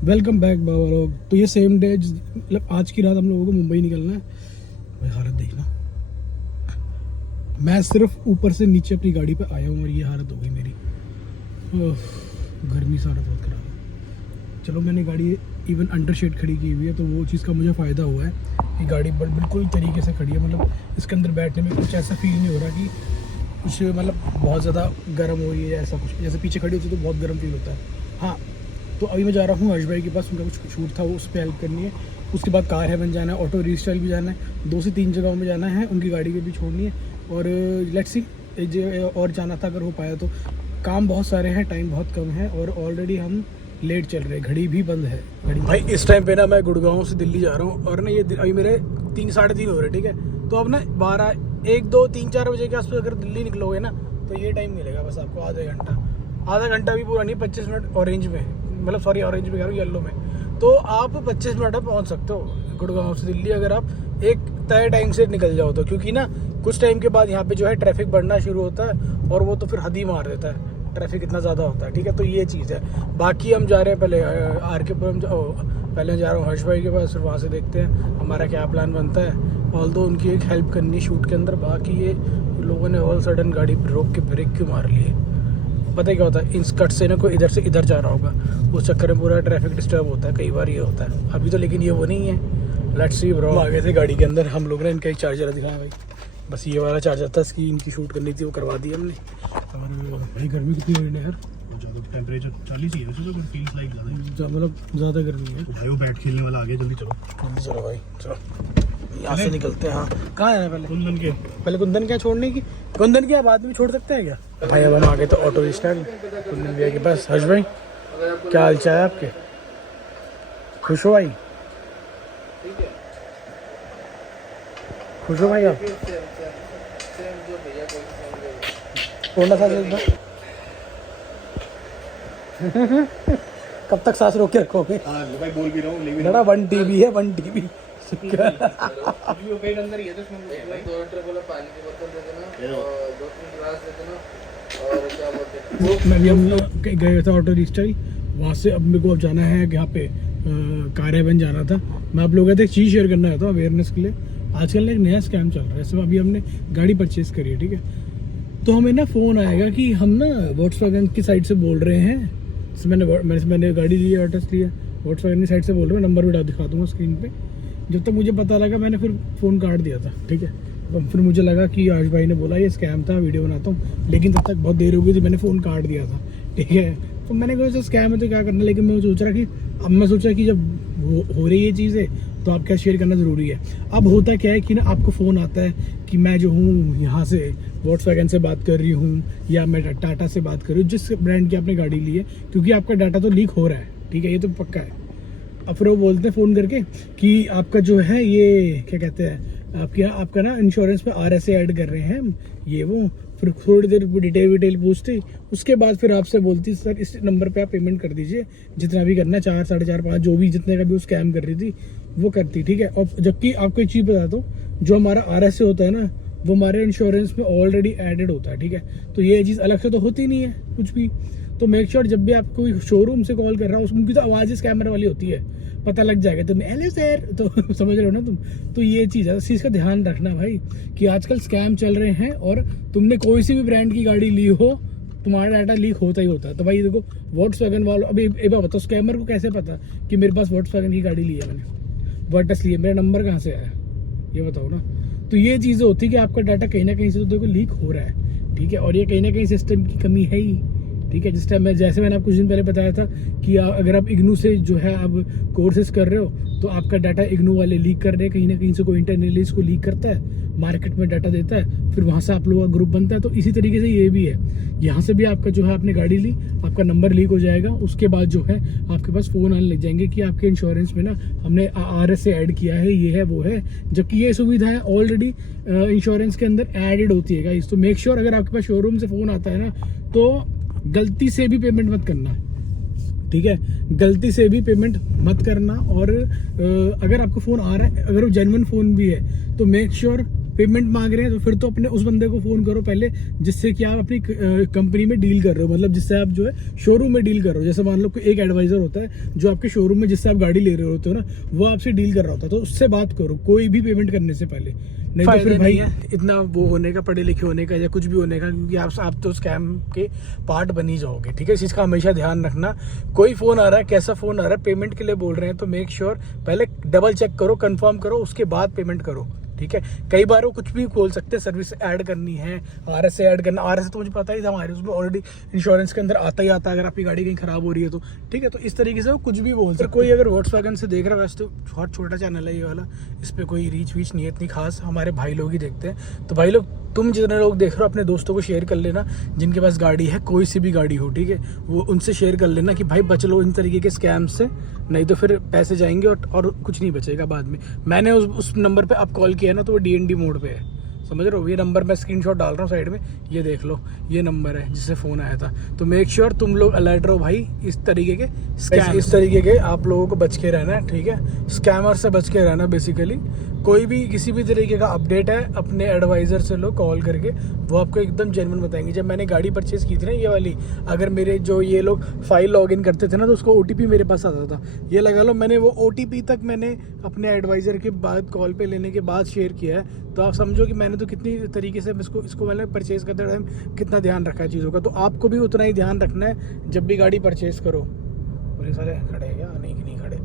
Welcome back बाबा लोग। तो ये सेम डे मतलब आज की रात हम लोगों को मुंबई निकलना है। भाई हालत देखना, मैं सिर्फ ऊपर से नीचे अपनी गाड़ी पे आया हूँ और ये हालत हो गई मेरी। गर्मी से हालत बहुत ख़राब है। चलो मैंने गाड़ी इवन अंडर शेड खड़ी की हुई है, तो वो चीज़ का मुझे फ़ायदा हुआ है कि गाड़ी बिल्कुल तरीके से खड़ी है। मतलब इसके अंदर बैठने में कुछ ऐसा फील नहीं हो रहा कि कुछ मतलब बहुत ज़्यादा गर्म हो रही है ऐसा कुछ। जैसे पीछे खड़ी होती तो बहुत गर्म फील होता है। हाँ, तो अभी मैं जा रहा हूँ हर्ष भाई के पास, उनका कुछ शूट था वो उस पर हेल्प करनी है। उसके बाद कार हेवन जाना है, ऑटो रीस्टाइल भी जाना है, 2 से 3 जगहों में जाना है, उनकी गाड़ी को भी छोड़नी है। और लेट्स सी एक जगह और जाना था, अगर हो पाया तो। काम बहुत सारे हैं, टाइम बहुत कम है और ऑलरेडी हम लेट चल रहे हैं, घड़ी भी बंद है। घड़ी भाई इस टाइम पे ना मैं गुड़गांव से दिल्ली जा रहा हूँ और ना ये अभी मेरे 3 साढ़े 3 हो रहे, ठीक है। तो अब ना 12, 1, 2, 3, 4 बजे के आसपास अगर दिल्ली निकलोगे ना तो ये टाइम मिलेगा बस आपको, आधा घंटा भी पूरा नहीं, 25 मिनट ऑरेंज में, मतलब सॉरी ऑरेंज में कह रहा हूँ, येलो में। तो आप 25 मिनट में पहुँच सकते हो गुड़गांव से दिल्ली, अगर आप एक तय टाइम से निकल जाओ तो। क्योंकि ना कुछ टाइम के बाद यहाँ पे जो है ट्रैफिक बढ़ना शुरू होता है और वो तो फिर हद ही मार देता है, ट्रैफिक इतना ज़्यादा होता है, ठीक है। तो ये चीज़ है। बाकी हम जा रहे हैं पहले RK पुरम, पहले जा रहा हूँ हर्ष भाई के पास, फिर वहाँ से देखते हैं हमारा क्या प्लान बनता है। ऑल्दो उनकी एक हेल्प करनी शूट के अंदर। बाकी ये लोगों ने ऑल सडन गाड़ी रोक के ब्रेक क्यों मार लिए, पता है क्या होता है, इन कट से ना कोई इधर से इधर जा रहा होगा, उस चक्कर में पूरा ट्रैफिक डिस्टर्ब होता है, कई बार ये होता है। अभी तो लेकिन ये वो नहीं है। Let's see bro. आगे थे गाड़ी के अंदर, हम लोग ने इनका एक चार्जर दिखाया भाई, बस ये वाला चार्जर था, इसकी इनकी शूट करनी थी, वो करवा दी हमने। और भाई गर्मी कितनी हो रही है यार, ज़्यादा टेम्परेचर 40 ही है वैसे तो, फील्स लाइक ज़्यादा, मतलब ज़्यादा गर्मी है। तो भाई वो बैट खेलने वाला आ गया, जल्दी चलो। जल्दी चलो भाई, चलो यहाँ से निकलते हैं। हाँ, कहाँ जाना है पहले? कुंदन के पहले कुंदन क्या छोड़ने की, कुंदन क्या बाद में छोड़ सकते हैं क्या भाई? अब हम आ गए तो ऑटो स्टैंड कुंदन भैया के पास। हर्ष भाई क्या हाल चाल है आपके, खुश हो भाई? खुश हो भाई आप? थोड़ा सा कब तक सांस रोक के रखोगे? हाँ भाई बोल भी रहा हूँ, लेकिन बड़ा 1 TB है, 1 TB। अभी वो पेट अंदर ही है तो इसमें भाई 2 लीटर बोला पानी की बोतल दे देना और 2-3 गिलास दे देना और क्या बोलते हैं। मैं भी हम लोग गए थे ऑटो रिस्टाइल, वहाँ से अब मेरे को अब जाना है यहाँ पे कार हेवन जाना था। मैं आप लोगों से एक चीज़ शेयर करना चाहता हूँ अवेयरनेस के लिए। आजकल एक नया स्कैम चल रहा है, इसमें अभी हमने गाड़ी परचेज़ करी है, ठीक है। तो हमें ना फ़ोन आएगा कि हम ना वॉक्सवैगन की साइड से बोल रहे हैं। जैसे मैंने गाड़ी ली है, ऑटोस लिया, वॉक्सवैगन की साइड से बोल रहे हैं, नंबर भी दिखा दूँगा स्क्रीन पे। जब तक मुझे पता लगा मैंने फिर फ़ोन काट दिया था, ठीक है। फिर मुझे लगा कि आयुष भाई ने बोला ये स्कैम था, वीडियो बनाता हूँ, लेकिन तब तक बहुत देर हो गई थी, मैंने फ़ोन काट दिया था, ठीक है। तो मैंने कहा स्कैम है तो क्या करना, लेकिन मैं सोच रहा कि अब मैं सोचा कि जब हो रही है चीज़ें तो आप क्या शेयर करना ज़रूरी है। अब होता क्या है कि ना आपको फ़ोन आता है कि मैं जो हूँ यहाँ से वॉक्सवैगन से बात कर रही हूँ या मैं टाटा से बात कर रही हूँ, जिस ब्रांड की आपने गाड़ी ली है, क्योंकि आपका डाटा तो लीक हो रहा है, ठीक है, ये तो पक्का है। अब फिर वो बोलते हैं फ़ोन करके कि आपका जो है ये क्या कहते हैं, आपका ना इंश्योरेंस पे RSA ऐड कर रहे हैं हम, ये वो। फिर थोड़ी देर डिटेल पूछती, उसके बाद फिर आपसे बोलती सर इस नंबर पे आप पेमेंट कर दीजिए, जितना भी करना, 4, 4.5, 5 जो भी जितने का भी वो स्कैम कर रही थी वो करती, ठीक है। और जबकि आपको एक चीज़ बता दो, जो हमारा RSA होता है ना वो हमारे इंश्योरेंस में ऑलरेडी एडेड होता है, ठीक है। तो ये चीज़ अलग से तो होती नहीं है कुछ भी। तो मेक श्योर जब भी आप कोई शोरूम से कॉल कर रहा हो, उनकी तो आवाज़ इस कैमरा वाली होती है, पता लग जाएगा तुम हेलो सर, तो समझ रहे हो ना तुम। तो ये चीज़ है, इस चीज़ का ध्यान रखना भाई कि आजकल स्कैम चल रहे हैं और तुमने कोई सी भी ब्रांड की गाड़ी ली हो, तुम्हारा डाटा लीक होता ही होता है। तो भाई देखो वॉक्सवैगन वालों, अभी एक बार बताओ स्कैमर को कैसे पता कि मेरे पास वॉक्सवैगन की गाड़ी ली है, मैंने वर्टस ली है, मेरा नंबर कहाँ से आया, ये बताओ ना। तो ये चीज़ें होती है कि आपका डाटा कहीं ना कहीं से तो देखो लीक हो रहा है, ठीक है। और ये कहीं ना कहीं सिस्टम की कमी है ही, ठीक है। जिस टाइम जैसे मैंने आपको कुछ दिन पहले बताया था कि अगर आप इग्नू से जो है अब कोर्सेज कर रहे हो तो आपका डाटा इग्नू वाले लीक कर रहे हैं, कहीं ना कहीं से कोई इंटरनली इसको लीक करता है, मार्केट में डाटा देता है, फिर वहाँ से आप लोगों का ग्रुप बनता है। तो इसी तरीके से ये भी है, यहाँ से भी आपका जो है आपने गाड़ी ली, आपका नंबर लीक हो जाएगा, उसके बाद जो है आपके पास फ़ोन आने लग जाएंगे कि आपके इंश्योरेंस में ना हमने RSA ऐड किया है, ये है वो है, जबकि ये सुविधाएं ऑलरेडी इंश्योरेंस के अंदर एडेड होती है गाइस। तो मेक श्योर अगर आपके पास शोरूम से फ़ोन आता है ना तो गलती से भी पेमेंट मत करना, ठीक है, गलती से भी पेमेंट मत करना। और अगर आपको फ़ोन आ रहा है, अगर वो जेन्युइन फ़ोन भी है तो मेक श्योर पेमेंट मांग रहे हैं तो फिर तो अपने उस बंदे को फ़ोन करो पहले जिससे कि आप अपनी कंपनी में डील कर रहे हो, मतलब जिससे आप जो है शोरूम में डील कर रहे हो। जैसे मान लो कोई एक एडवाइज़र होता है जो आपके शोरूम में जिससे आप गाड़ी ले रहे होते हो ना, वो आपसे डील कर रहा होता है, तो उससे बात करो कोई भी पेमेंट करने से पहले। नहीं तो फिर भाई इतना वो होने का, पढ़े लिखे होने का या कुछ भी होने का, क्योंकि आप तो स्कैम के पार्ट बन ही जाओगे। ठीक है, इस चीज़ का हमेशा ध्यान रखना। कोई फ़ोन आ रहा है, कैसा फ़ोन आ रहा है, पेमेंट के लिए बोल रहे हैं तो मेक श्योर पहले डबल चेक करो, कंफर्म करो, उसके बाद पेमेंट करो। ठीक है, कई बार वो कुछ भी बोल सकते हैं, सर्विस ऐड करनी है, RS ऐड करना। RS तो मुझे पता ही था, हमारे उसमें ऑलरेडी इंश्योरेंस के अंदर आता ही आता है अगर आपकी गाड़ी कहीं ख़राब हो रही है तो। ठीक है, तो इस तरीके से वो कुछ भी बोल सकते हैं। कोई अगर वॉक्सवैगन से देख रहा है, वैसे तो बहुत छोटा चैनल है ये वाला, इस पर कोई रीच वीच नहीं है इतनी खास, हमारे भाई लोग ही देखते हैं। तो भाई लोग, तुम जितने लोग देख रहे हो अपने दोस्तों को शेयर कर लेना जिनके पास गाड़ी है, कोई सी भी गाड़ी हो। ठीक है, वो उनसे शेयर कर लेना कि भाई बच लो इन तरीके के स्कैम से, नहीं तो फिर पैसे जाएंगे और कुछ नहीं बचेगा बाद में। मैंने उस नंबर पे अब कॉल किया ना तो वो DND मोड पे है, समझ रहे हो। ये नंबर मैं स्क्रीनशॉट डाल रहा हूँ साइड में, ये देख लो, ये नंबर है जिससे फ़ोन आया था। तो मेक श्योर तुम लोग अलर्ट रहो भाई इस तरीके के स्कैम, इस तरीके के आप लोगों को बच के रहना है। ठीक है, स्कैमर से बच के रहना। बेसिकली कोई भी किसी भी तरीके का अपडेट है अपने एडवाइज़र से लो कॉल करके, वो आपको एकदम जेन्युइन बताएंगे। जब मैंने गाड़ी परचेज़ की थी ना ये वाली, अगर मेरे जो ये लोग फाइल लॉगिन करते थे ना तो उसको OTP मेरे पास आता था। ये लगा लो मैंने वो OTP तक मैंने अपने एडवाइज़र के बाद कॉल पे लेने के बाद शेयर किया है। तो आप समझो कि मैंने तो कितनी तरीके से इसको मैंने परचेज़ करते टाइम कितना ध्यान रखा है चीज़ों का। तो आपको भी उतना ही ध्यान रखना है जब भी गाड़ी परचेज़ करो। पुलिस वाले खड़े हैं क्या? नहीं कि नहीं खड़े,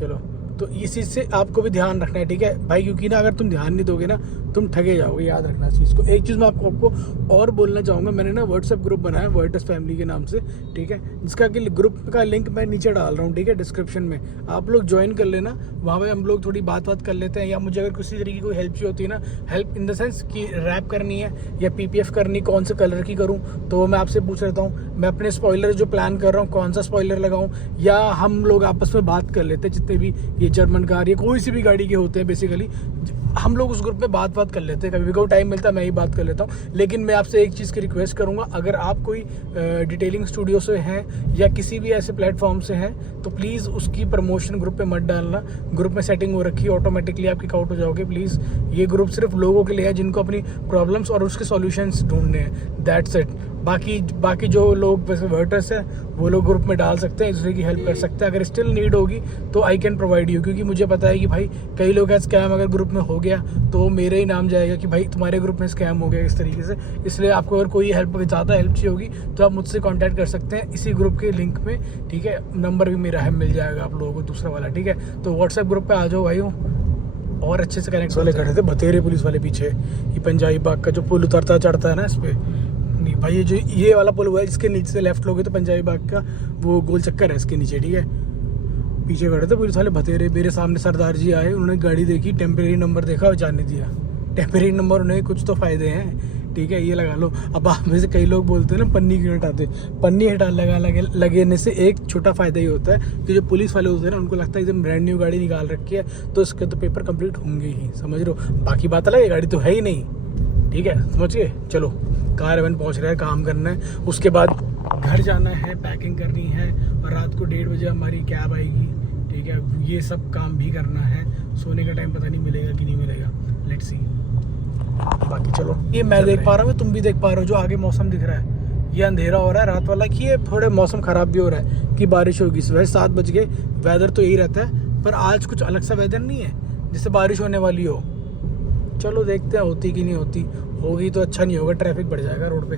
चलो। तो इस चीज़ से आपको भी ध्यान रखना है। ठीक है भाई, क्योंकि ना अगर तुम ध्यान नहीं दोगे ना तुम ठगे जाओगे, याद रखना इस चीज़ को। एक चीज़ मैं आपको और बोलना चाहूँगा, मैंने ना व्हाट्सएप ग्रुप बनाया वर्टस फैमिली के नाम से। ठीक है, जिसका कि ग्रुप का लिंक मैं नीचे डाल रहा हूँ। ठीक है, डिस्क्रिप्शन में आप लोग ज्वाइन कर लेना। वहाँ पे हम लोग थोड़ी बात कर लेते हैं, या मुझे अगर किसी तरीके की कोई हेल्प चाहिए होती है ना, हेल्प इन द सेंस कि रैप करनी है या PPF करनी, कौन से कलर की करूँ, तो वो मैं आपसे पूछ लेता हूँ। मैं अपने स्पॉइलर जो प्लान कर रहा हूँ कौन सा स्पॉइलर लगाऊँ, या हम लोग आपस में बात कर लेते हैं। जितने भी ये जर्मन कार या कोई सी भी गाड़ी के होते हैं बेसिकली, हम लोग उस ग्रुप में बात कर लेते हैं। कभी भी टाइम मिलता है मैं ही बात कर लेता हूँ। लेकिन मैं आपसे एक चीज़ की रिक्वेस्ट करूँगा, अगर आप कोई डिटेलिंग स्टूडियो से हैं या किसी भी ऐसे प्लेटफॉर्म से हैं तो प्लीज़ उसकी प्रमोशन ग्रुप पे मत डालना। ग्रुप में सेटिंग हो रखी है, ऑटोमेटिकली आप किक आउट हो जाओगे। प्लीज़, ये ग्रुप सिर्फ लोगों के लिए है जिनको अपनी प्रॉब्लम्स और उसके सॉल्यूशंस ढूंढने हैं, दैट्स इट। बाकी जो लोग वैसे वर्टर्स हैं वो लोग ग्रुप में डाल सकते हैं, दूसरे की हेल्प कर सकते हैं। अगर स्टिल नीड होगी तो आई कैन प्रोवाइड यू, क्योंकि मुझे पता है कि भाई कई लोग हैं स्कैम अगर ग्रुप में हो गया तो मेरे ही नाम जाएगा कि भाई तुम्हारे ग्रुप में स्कैम हो गया इस तरीके से। इसलिए आपको अगर कोई ज़्यादा हेल्प चाहिए होगी तो आप मुझसे कॉन्टैक्ट कर सकते हैं इसी ग्रुप के लिंक में। ठीक है, नंबर भी मेरा है, मिल जाएगा आप लोगों को दूसरा वाला। ठीक है, तो व्हाट्सएप ग्रुप पर आ जाओ भाई, और अच्छे से कनेक्ट वाले खड़े थे बतेरे पुलिस वाले पीछे। ये पंजाबी बाग का जो पुल उतरता चढ़ता है ना, इस पर नहीं भाई, ये वाला पुल हुआ है जिसके नीचे से लेफ्ट लोगे तो पंजाबी बाग का वो गोल चक्कर है इसके नीचे। ठीक है, पीछे खड़े थे पुलिस वाले बतेरे। मेरे सामने सरदार जी आए, उन्होंने गाड़ी देखी, टेम्परेरी नंबर देखा और जाने दिया। टेम्परेरी नंबर, उन्हें कुछ तो फ़ायदे हैं। ठीक है, ये लगा लो। अब आप में से कई लोग बोलते हैं ना पन्नी क्यों हटाते, पन्नी लगने से एक छोटा फ़ायदा ही होता है कि जो पुलिस वाले होते हैं ना उनको लगता है एकदम ब्रांड न्यू गाड़ी निकाल रखी है तो इसके तो पेपर कंप्लीट होंगे ही, समझ रहे हो। बाकी बात अलग है, गाड़ी तो है ही नहीं। ठीक है, समझ गए। चलो, कार 11 पहुँच रहा है, काम करना है, उसके बाद घर जाना है, पैकिंग करनी है, और रात को 1:30 बजे हमारी कैब आएगी। ठीक है, ये सब काम भी करना है। सोने का टाइम पता नहीं मिलेगा कि नहीं मिलेगा, लेट्स सी। बाकी चलो, ये मैं देख पा रहा हूँ, तुम भी देख पा रहे हो, जो आगे मौसम दिख रहा है, ये अंधेरा हो रहा है रात वाला, कि ये थोड़े मौसम ख़राब भी हो रहा है कि बारिश होगी। सुबह 7 बज गए, वेदर तो यही रहता है, पर आज कुछ अलग सा वेदर नहीं है जिससे बारिश होने वाली हो। चलो देखते हैं होती कि नहीं होती, होगी तो अच्छा नहीं होगा, ट्रैफिक बढ़ जाएगा रोड पे।